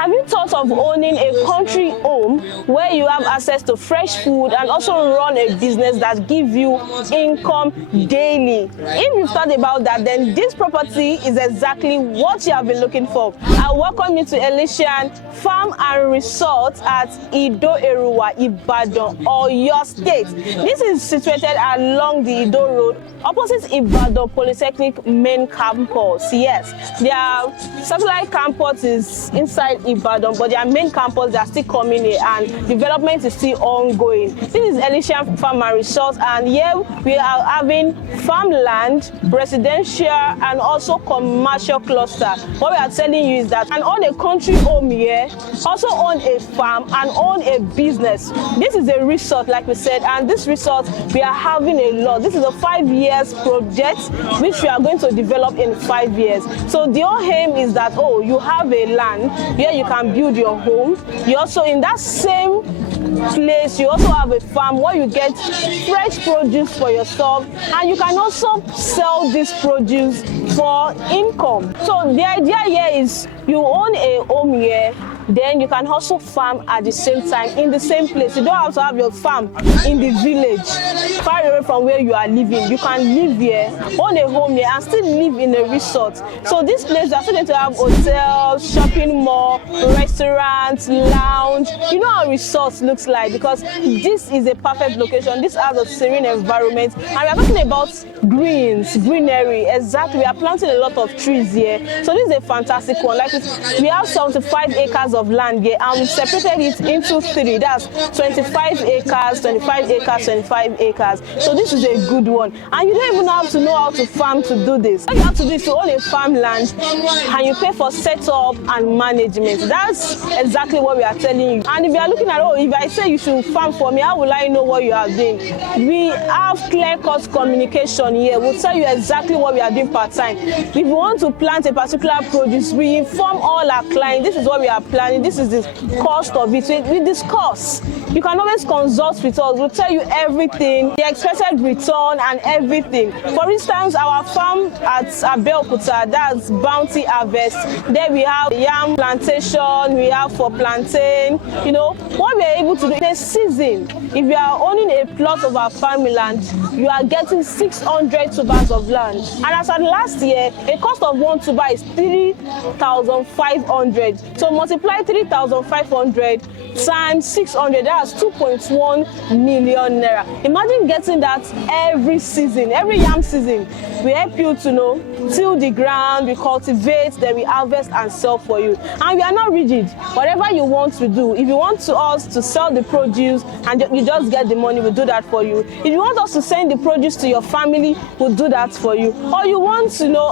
Have you thought of owning a country home where you have access to fresh food and also run a business that gives you income daily? If you've thought about that, then this property is exactly what you have been looking for. I welcome you to Elysian Farm and Resort at Ido-Eruwa, Ibadan, Oyo State. This is situated along the Ido Road, opposite Ibadan Polytechnic main campus. Yes, their satellite campus is inside Ibadan, but their main campus, they are still coming here and development is still ongoing. This is Elysian Farm and Resort, and here we are having farmland, residential and also commercial cluster. What we are telling you is that you can own a country home here, also own a farm and own a business. This is a resort, like we said, and this resort we are having a lot. This is a 5 years project which we are going to develop in 5 years. So the whole aim is that, oh, you have a land where you can build your home. You also, in that same place, you also have a farm where you get fresh produce for yourself, and you can also sell this produce for income. So the idea here is you own a home here, then you can also farm at the same time in the same place. You don't have to have your farm in the village, far away from where you are living. You can live here, own a home here, and still live in a resort. So this place, you are still going to have hotels, shopping mall, restaurants, lounge. You know how resorts looks like, because this is a perfect location. This has a serene environment, and we are talking about greenery. Exactly, we are planting a lot of trees here. So this is a fantastic one. Like we have 75 acres of land here, and we separated it into 3. That's 25 acres, 25 acres, 25 acres. So this is a good one, and you don't even have to know how to farm to do this. All you have to do is to own a farmland, and you pay for setup and management. That's exactly what we are telling you. And if you are looking at, oh, if I say you should farm for me, how will I know what you are doing? We have clear-cut communication here. We'll tell you exactly what we are doing part-time. If you want to plant a particular produce, we inform all our clients, this is what we are planning, this is the cost of it. We discuss. You can always consult with us. We'll tell you everything, the expected return and everything. For instance, our farm at Abeokuta, that's Bounty Harvest. There we have yam plantation, we have for plantain. You know, what we are able to do in a season, if you are owning a plot of our farmland, you are getting 600 tubers of land. And as at last year, the cost of one tuber is 3,500. So multiply 3,500 times 600, that's 2.1 million naira. Imagine getting that every season, every yam season. We help you to know, till the ground, we cultivate, then we harvest and sell for you. And we are not rigid. Whatever you want to do, if you want us to sell the produce and you just get the money, we'll do that for you. If you want us to send the produce to your family, we'll do that for you. Or you want to know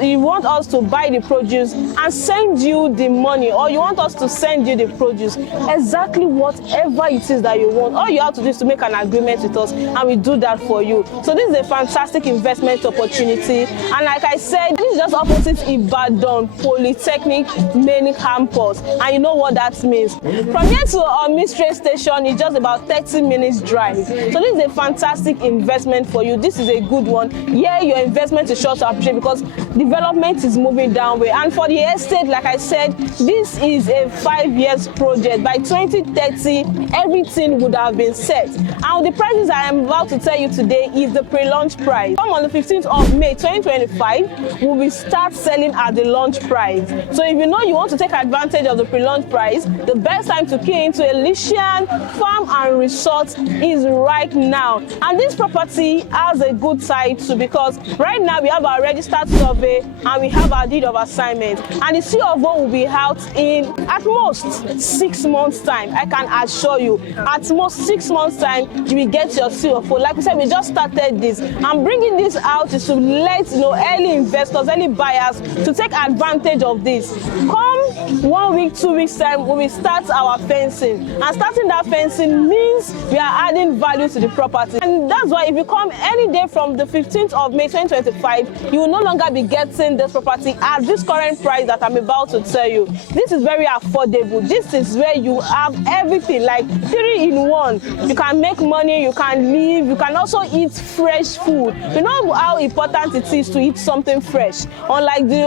you want us to buy the produce and send you the money, or you want us to send you the produce, exactly whatever it is that you want, all you have to do is to make an agreement with us, and we do that for you. So this is a fantastic investment opportunity, and like I said, this is just opposite Ibadan Polytechnic main campus, and you know what that means. From here to our train station is just about 30 minutes drive. So this is a fantastic investment for you. This is a good one. Yeah, your investment is sure to appreciate because development is moving down way. And for the estate, like I said, this is a 5 years project. By 2030, everything would have been set. And the prices I am about to tell you today is the pre-launch price. Come on the 15th of May 2025, we will start selling at the launch price. So if you know you want to take advantage of the pre-launch price, the best time to key into Elysian Farm and Resort is right now. And this property has a good side too, because right now we have our registered survey and we have our deed of assignment, and the CO will be out in at most 6 months time. I can assure you, at most 6 months time you will get your CO. Like we said, we just started this. I'm bringing this out to let early investors, early buyers to take advantage of this. Come 1 week, 2 weeks time, we will start our fencing, and starting that fencing means we are adding value to the property. And that's why if you come any day from the 15th of May 2025, you will no longer be getting this property at this current price that I'm about to tell you. This is very affordable. This is where you have everything, like 3 in 1. You can make money, you can live, you can also eat fresh food. You know how important it is to eat something fresh, unlike the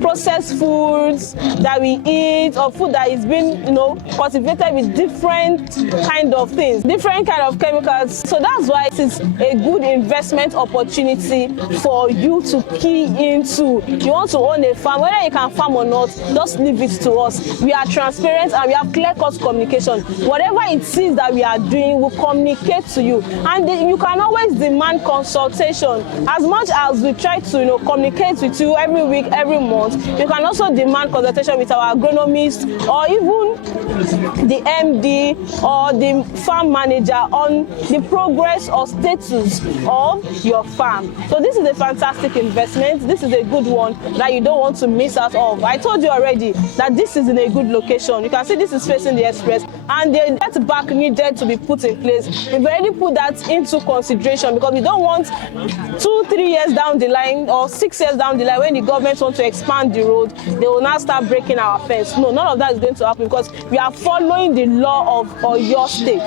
processed foods that we eat, or food that is being, cultivated with different kind of things, different kind of chemicals. So that's why it is a good investment opportunity for you to key into. You want to own a farm, whether you can farm or not, just leave it to us. We are transparent and we have clear-cut communication. Whatever it is that we are doing, we'll communicate to you, and you can always demand consultation. As much as we try to communicate with you every week, every month, you can also demand consultation with our agronomist or even the MD or the farm manager on the progress or status of your farm. So this is a fantastic investment. This is a good one that you don't want to miss out of. I told you already that this is in a good location. You can see this is facing the express, and the net back needed to be put in place. We've already put that into consideration because we don't want 2-3 years down the line or 6 years down the line, when the government wants to expand the road, they will now start breaking our fence. No, none of that is going to happen because we are following the law of Oyo State.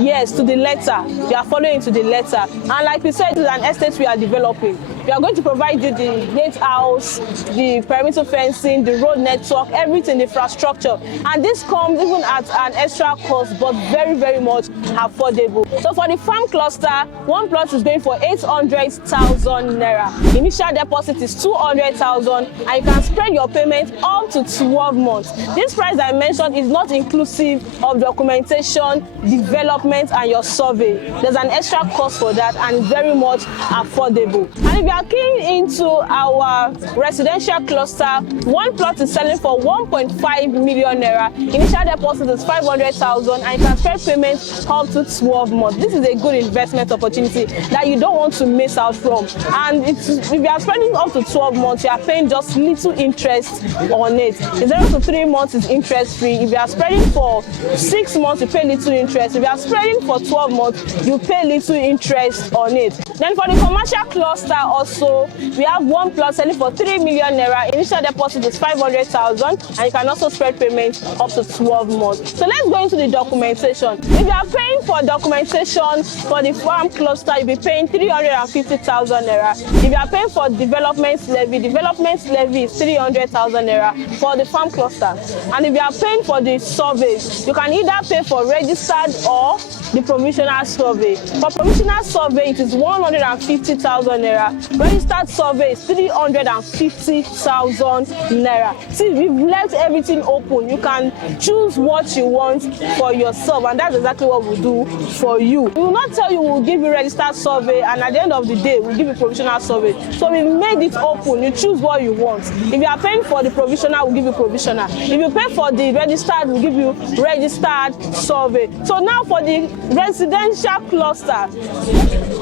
Yes, to the letter. We are following to the letter. And like we said, it is an estate we are developing. We are going to provide you the gate house, the perimeter fencing, the road network, everything, the infrastructure. And this comes even at an extra cost, but very, very much affordable. So for the farm cluster, one plot is going for 800,000 naira. Initial deposit is 200,000, and you can spread your payment up to 12 months. This price I mentioned is not inclusive of documentation, development, and your survey. There's an extra cost for that, and it's very much affordable. And if you are keen into our residential cluster, one plot is selling for 1.5 million naira. Initial deposit is 500,000, and you can spread payments up to 12 months. This is a good investment opportunity that you don't want to miss out from. And if you are spending up to 12 months, you are paying just little interest on it. 0 to 3 months is interest free. If you are spreading for 6 months, you pay little interest. If you are spreading for 12 months, you pay little interest on it. Then for the commercial cluster also, we have one plot selling for 3 million naira. Initial deposit is 500,000, and you can also spread payments up to 12 months. So let's go into the documentation. If you are paying for documentation for the farm cluster, you'll be paying 350,000 naira. If you are paying for development levy is 300,000 naira for the farm cluster. And if you are paying for the surveys, you can either pay for registered or the provisional survey. For provisional survey, it is 150,000 naira. Registered survey is 350,000 naira. See, we've left everything open. You can choose what you want for yourself, and that's exactly what we'll do for you. We will not tell you we'll give you registered survey, and at the end of the day, we'll give you provisional survey. So we've made it open. You choose what you want. If you are paying for the provisional, we'll give you provisional. If you pay for the registered, we'll give you registered survey. So now for the residential cluster,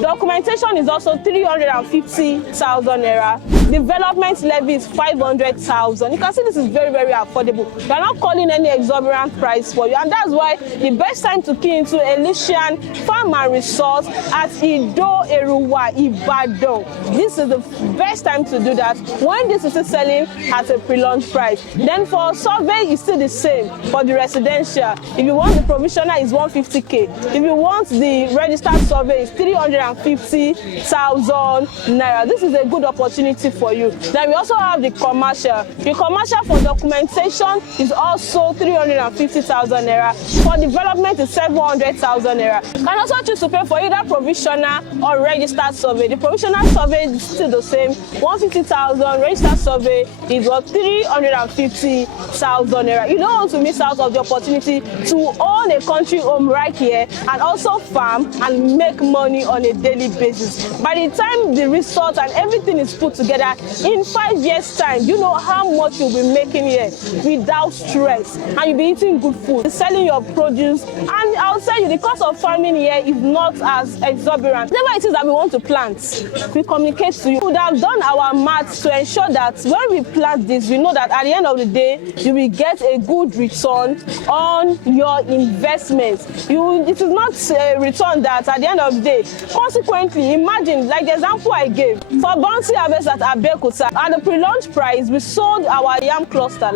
documentation is also 350,000 naira. Development levy is 500,000. You can see this is very, very affordable. We are not calling any exorbitant price for you, and that's why the best time to key into Elysian Farm Resort at Ido-Eruwa, Ibadan. This is the best time to do that when this is selling at a pre-launch price. Then for survey, it's still the same for the residential. If you want the provisional, is 150k. If you want the registered survey, is 350,000 naira. This is a good opportunity for you. Then we also have the commercial. The commercial for documentation is also 350,000 naira. For development is 700,000 naira. You can also choose to pay for either provisional or registered survey. The provisional survey is still the same, 150,000. Registered survey is 350,000 naira. You don't want to miss out of the opportunity to own a country home right here and also farm and make money on a daily basis. By the time the resort and everything is put together, in 5 years' time, you know how much you'll be making here without stress, and you'll be eating good food, selling your produce. And I'll tell you, the cost of farming here is not as exorbitant. Whatever it is that we want to plant, we communicate to you. We would have done our maths to ensure that when we plant this, we know that at the end of the day, you will get a good return on your investment. It is not a return that at the end of the day. Consequently, imagine, like the example I gave, for bouncy harvest at Abeokuta, at the pre-launch price, we sold our yam cluster,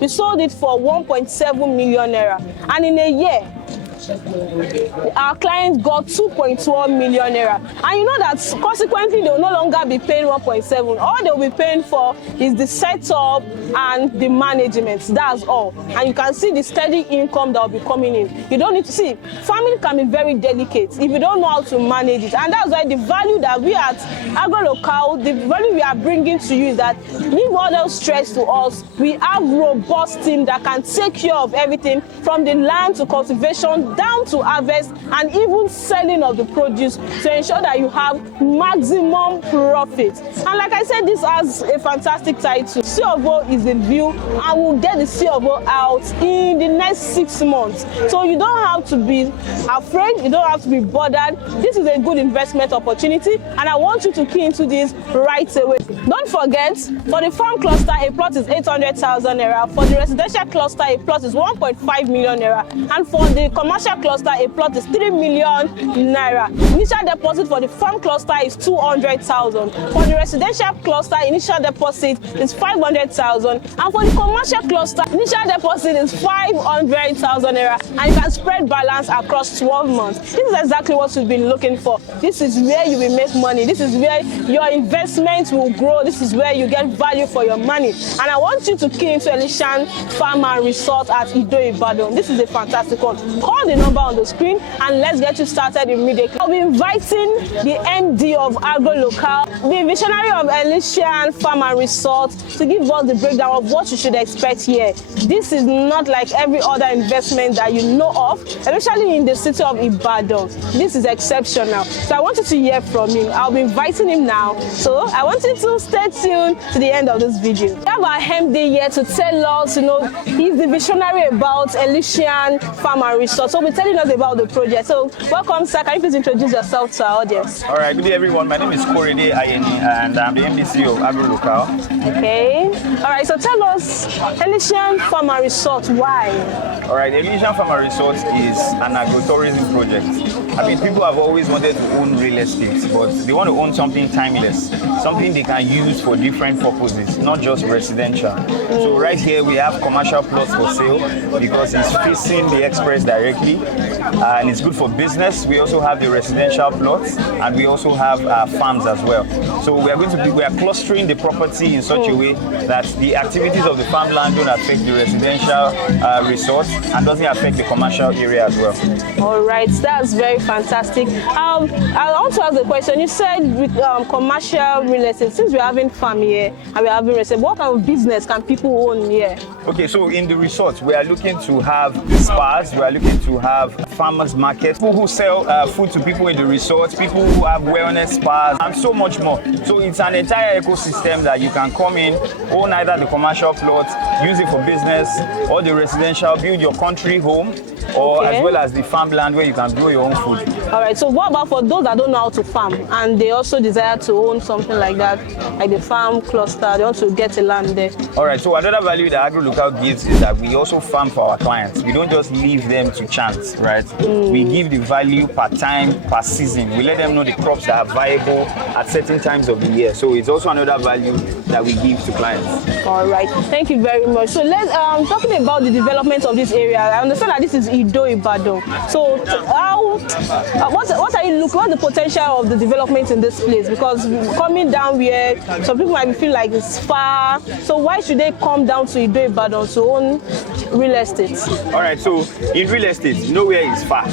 we sold it for 1.7 million naira. And in a year, our client got 2.1 million naira. And you know that consequently, they will no longer be paying 1.7. All they will be paying for is the setup and the management. That's all. And you can see the steady income that will be coming in. You don't need to see. Farming can be very delicate if you don't know how to manage it. And that's why the value that we at Agri-Local, the value we are bringing to you is that leave all those stress to us. We have robust team that can take care of everything from the land to cultivation down to harvest and even selling of the produce to ensure that you have maximum profit. And like I said, this has a fantastic title. CFO is in view, and we'll get the CFO out in the next 6 months. So you don't have to be afraid, you don't have to be bothered. This is a good investment opportunity, and I want you to key into this right away. Don't forget, for the farm cluster, a plot is 800,000 naira. For the residential cluster, a plot is 1.5 million naira. And for the commercial cluster, a plot is 3 million naira. Initial deposit for the farm cluster is 200,000. For the residential cluster, initial deposit is 500,000. And for the commercial cluster, initial deposit is 500,000 naira. And you can spread balance across 12 months. This is exactly what we've been looking for. This is where you will make money. This is where your investment will grow. This is where you get value for your money. And I want you to key into Elysian Farm Resort at Ido-Eruwa. This is a fantastic one. Call the number on the screen and let's get you started immediately. I'll be inviting the MD of Agri-Local, the visionary of Elysian Farm Resort, to give us the breakdown of what you should expect here. This is not like every other investment that you know of, especially in the city of Ibadan. This is exceptional. So I want you to hear from him. I'll be inviting him now. So I want you to stay tuned to the end of this video. We have our MD here to tell us, he's the visionary about Elysian Farm Resort. So we're telling us about the project. So welcome, sir. Can you please introduce yourself to our audience? All right, good day, everyone. My name is Korede Ayeni, and I'm the MDC of Agri-Local. Okay. All right, so tell us, Elysian Farm Resort, why? All right, Elysian Farm Resort is an agro-tourism project. I mean, people have always wanted to own real estate, but they want to own something timeless, something they can use for different purposes, not just residential. So right here, we have commercial plots for sale because it's facing the express directly, and it's good for business. We also have the residential plots, and we also have farms as well. So we are clustering the property in such a way that the activities of the farmland don't affect the residential resort and doesn't affect the commercial area as well. All right, that's very fantastic. I want to ask the question. You said with commercial real estate, since we're having farm here and we're having real estate, what kind of business can people own here? Okay, so in the resort, we are looking to have spas, we are looking to have farmers markets, people who sell food to people in the resort, people who have wellness spas, and so much more. So it's an entire ecosystem that you can come in, own either the commercial plot, use it for business, or the residential, build your country home, or as well as the farmland where you can grow your own food. All right, so what about for those that don't know how to farm and they also desire to own something like that, like the farm cluster, they want to get a land there? All right, so another value that Agri-Local gives is that we also farm for our clients. We don't just leave them to chance, right? We give the value per time, per season. We let them know the crops that are viable at certain times of the year. So it's also another value that we give to clients. All right, thank you very much. So let's talking about the development of this area. I understand that this is Ido-Eruwa. So what are you looking? What's the potential of the development in this place? Because coming down here, some people might feel like it's far. So why should they come down to Ido-Eruwa to own real estate? All right, so in real estate, nowhere is far,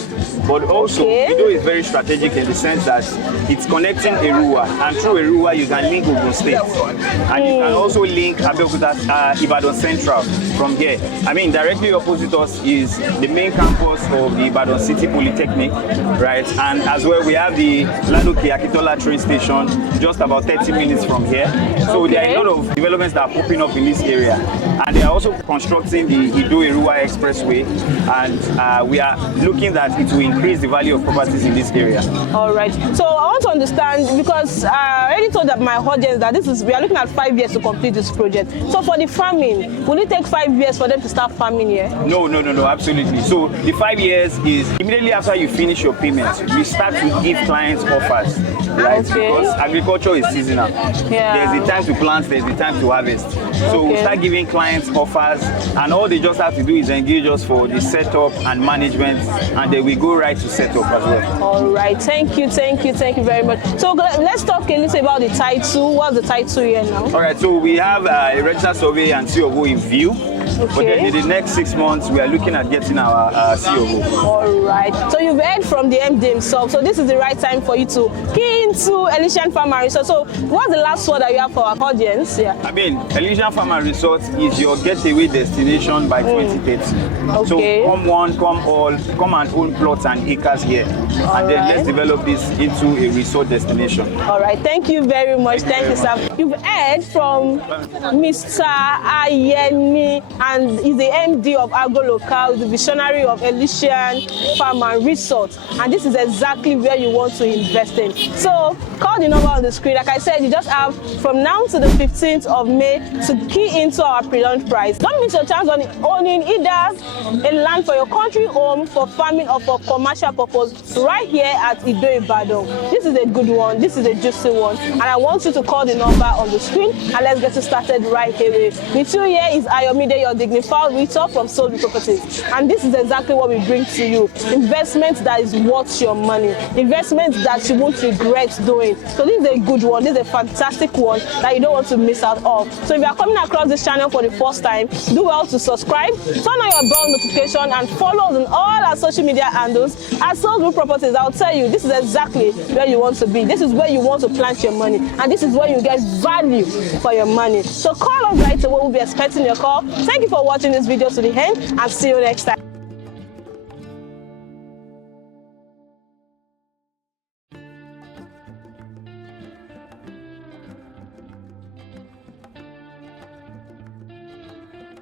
but also Ido is very strategic in the sense that it's connecting Eruwa, and through Eruwa you can link Oyo State, and you can also link Ibadan Central from here. I mean, directly opposite us is the main campus of the Ibadan City Polytechnic, right? And as well, we have the Ladoke Akitola train station just about 30 minutes from here. So there are a lot of developments that are popping up in this area. And they are also constructing the Ido-Eruwa Expressway, and we are looking that it will increase the value of properties in this area. All right. So I want to understand, because I already told that my audience that we are looking at 5 years to complete this project. So for the farming, will it take 5 years for them to start farming here? No, absolutely. So the 5 years is immediately after you finish your payment. moment, we start to give clients offers, right? Because agriculture is seasonal. There's the time to plant, there's the time to harvest. So we start giving clients offers, and all they just have to do is engage us for the setup and management, and then we go right to setup as well. All right, thank you very much. So let's talk a little about the title. What's the title here now? All right, so we have a registered survey and COO in view. But then in the next 6 months, we are looking at getting our COO. All right. So you've heard from the MD himself. So this is the right time for you to key into Elysian Farm Resort. So what's the last word that you have for our audience? Yeah. I mean, Elysian Farm Resort is your getaway destination by 2030. So come one, come all, come and own plots and acres here. And then let's develop this into a resort destination. All right. Thank you very much. Thank you, sir. You've heard from Mr. Ayeni, and he's the MD of Agro-Local, the visionary of Elysian Farm Resort. And this is exactly where you want to invest in. So call the number on the screen. Like I said, you just have from now to the 15th of May to key into our pre-launch price. Don't miss your chance on owning either a land for your country home, for farming, or for commercial purpose right here at Ido-Eruwa. This is a good one. This is a juicy one. And I want you to call the number on the screen, and let's get started right away. With you here is Ayomide, your dignified realtor from Salesville Properties. And this is exactly what we bring to you. Investment that is worth your money. Investment that you won't regret doing. So this is a good one. This is a fantastic one that you don't want to miss out of. So if you are coming across this channel for the first time, do well to subscribe, turn on your bell notification, and follow us on all our social media handles at Salesville Properties. I'll tell you, this is exactly where you want to be. This is where you want to plant your money. And this is where you get value for your money. So call us right away. We'll be expecting your call. Thank you for watching this video to the end, and see you next time.